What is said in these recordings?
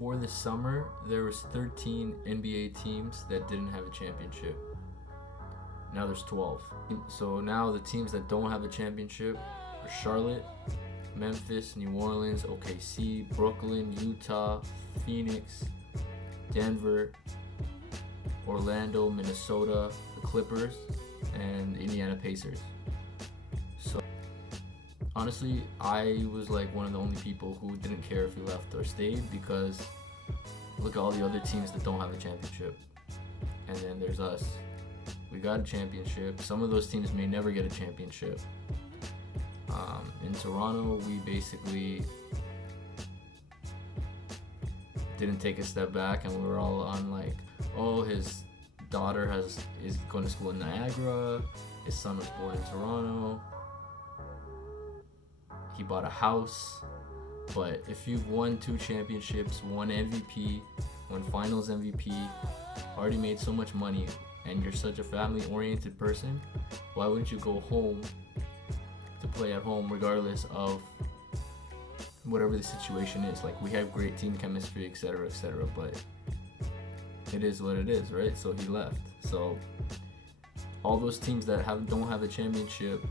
For the summer, there was 13 NBA teams that didn't have a championship. Now there's 12. So now the teams that don't have a championship are Charlotte, Memphis, New Orleans, OKC, Brooklyn, Utah, Phoenix, Denver, Orlando, Minnesota, the Clippers, and Indiana Pacers. So honestly, I was like one of the only people who didn't care if he left or stayed, because look at all the other teams that don't have a championship. And then there's us. We got a championship. Some of those teams may never get a championship. In Toronto, we basically didn't take a step back, and we were all on like, oh, his daughter is going to school in Niagara, his son was born in Toronto, he bought a house. But if you've won 2 championships, won MVP, won finals MVP, already made so much money, and you're such a family-oriented person, why wouldn't you go home to play at home regardless of whatever the situation is? Like, we have great team chemistry, etc., but it is what it is, right? So he left. So all those teams that don't have a championship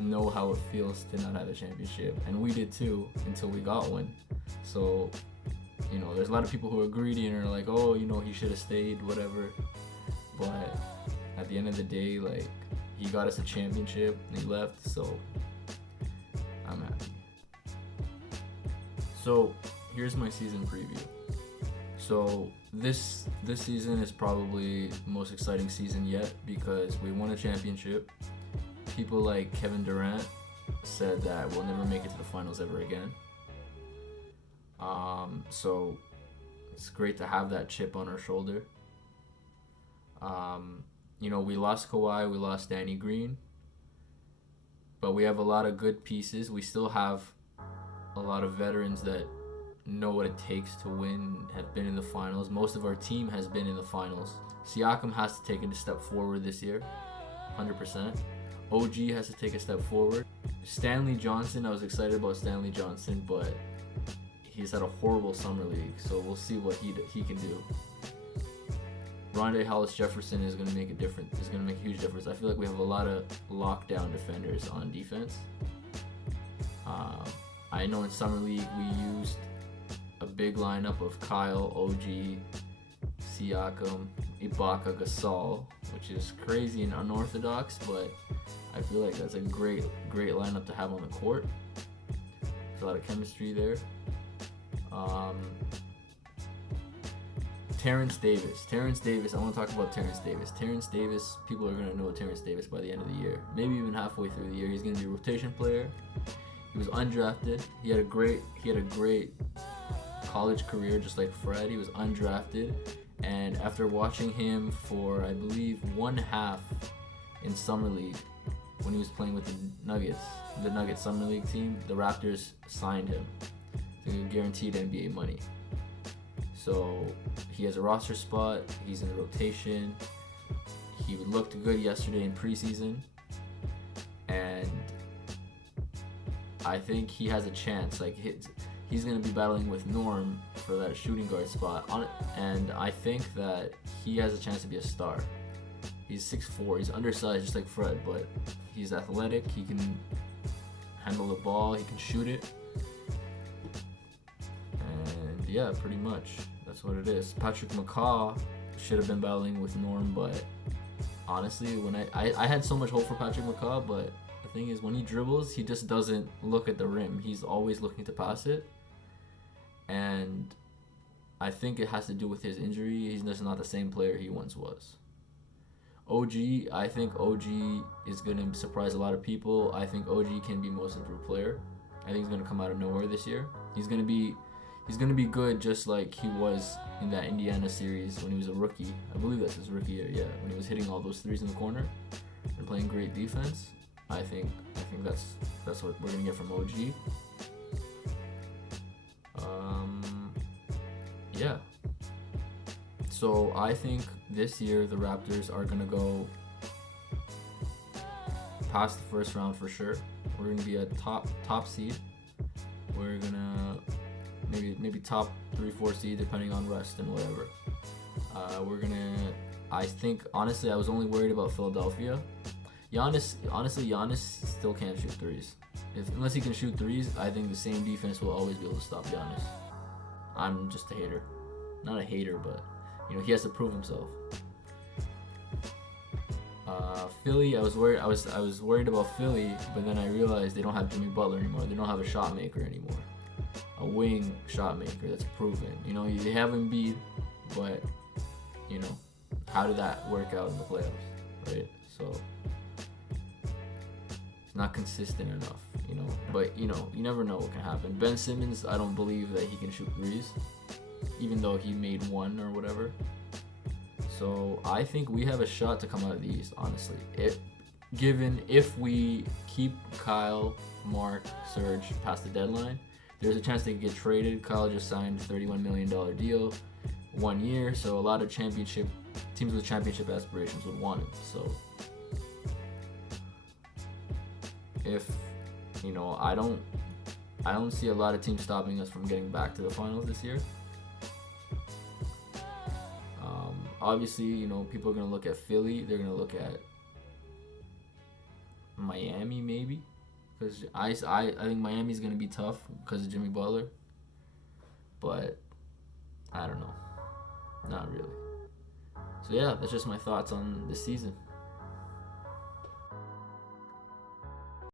know how it feels to not have a championship, and we did too until we got one. So, you know, there's a lot of people who are greedy and are like, oh, you know, he should have stayed, whatever. But at the end of the day, like, he got us a championship and he left, so I'm happy. So here's my season preview. So this season is probably the most exciting season yet, because we won a championship. People like Kevin Durant said that we'll never make it to the finals ever again. So it's great to have that chip on our shoulder. You know, we lost Kawhi, we lost Danny Green, but we have a lot of good pieces. We still have a lot of veterans that know what it takes to win, have been in the finals. Most of our team has been in the finals. Siakam has to take a step forward this year, 100%. OG has to take a step forward. Stanley Johnson, I was excited about Stanley Johnson, but he's had a horrible summer league, so we'll see what he can do. Rondé Hollis-Jefferson is going to make a difference. Is going to make a huge difference. I feel like we have a lot of lockdown defenders on defense. I know in summer league we used a big lineup of Kyle, OG, Siakam, Ibaka, Gasol, which is crazy and unorthodox, but I feel like that's a great lineup to have on the court. There's a lot of chemistry there. Terrence Davis, I want to talk about Terrence Davis. People are going to know Terrence Davis by the end of the year, maybe even halfway through the year. He's going to be a rotation player. He was undrafted. He had a great college career, just like Fred. He was undrafted, and after watching him for, I believe, one half in summer league, when he was playing with the Nuggets summer league team, the Raptors signed him to guaranteed NBA money. So he has a roster spot. He's in the rotation. He looked good yesterday in preseason, and I think he has a chance. Like, he's going to be battling with Norm for that shooting guard spot and I think that he has a chance to be a star. He's 6'4", he's undersized just like Fred, but he's athletic, he can handle the ball, he can shoot it, and yeah, pretty much that's what it is. Patrick McCaw should have been battling with Norm, but honestly, when I had so much hope for Patrick McCaw, but the thing is, when he dribbles, he just doesn't look at the rim. He's always looking to pass it, and I think it has to do with his injury. He's just not the same player he once was. I think OG is going to surprise a lot of people. I think OG can be most improved player. I think he's going to come out of nowhere this year. He's going to be good, just like he was in that Indiana series when he was a rookie. I believe that's his rookie year, yeah, when he was hitting all those threes in the corner and playing great defense. I think that's what we're going to get from OG. Yeah. So I think this year the Raptors are going to go past the first round for sure. We're going to be a top seed. We're going to maybe top 3-4 seed depending on rest and whatever. I think, honestly, I was only worried about Philadelphia. Giannis still can't shoot threes. Unless he can shoot threes, I think the same defense will always be able to stop Giannis. I'm just a hater. Not a hater, but he has to prove himself. Philly, I was worried about Philly, but then I realized they don't have Jimmy Butler anymore. They don't have a shot maker anymore. A wing shot maker that's proven. They have Embiid, but how did that work out in the playoffs, right? So it's not consistent enough, But you never know what can happen. Ben Simmons, I don't believe that he can shoot threes, even though he made one or whatever. So I think we have a shot to come out of the East, honestly. If we keep Kyle, Mark, Serge past the deadline, there's a chance they could get traded. Kyle just signed a $31 million deal, 1 year, so a lot of teams with championship aspirations would want him. So if I don't see a lot of teams stopping us from getting back to the finals this year. Obviously, people are going to look at Philly. They're going to look at Miami, maybe. Because I think Miami's going to be tough because of Jimmy Butler. But I don't know. Not really. So, yeah, that's just my thoughts on this season.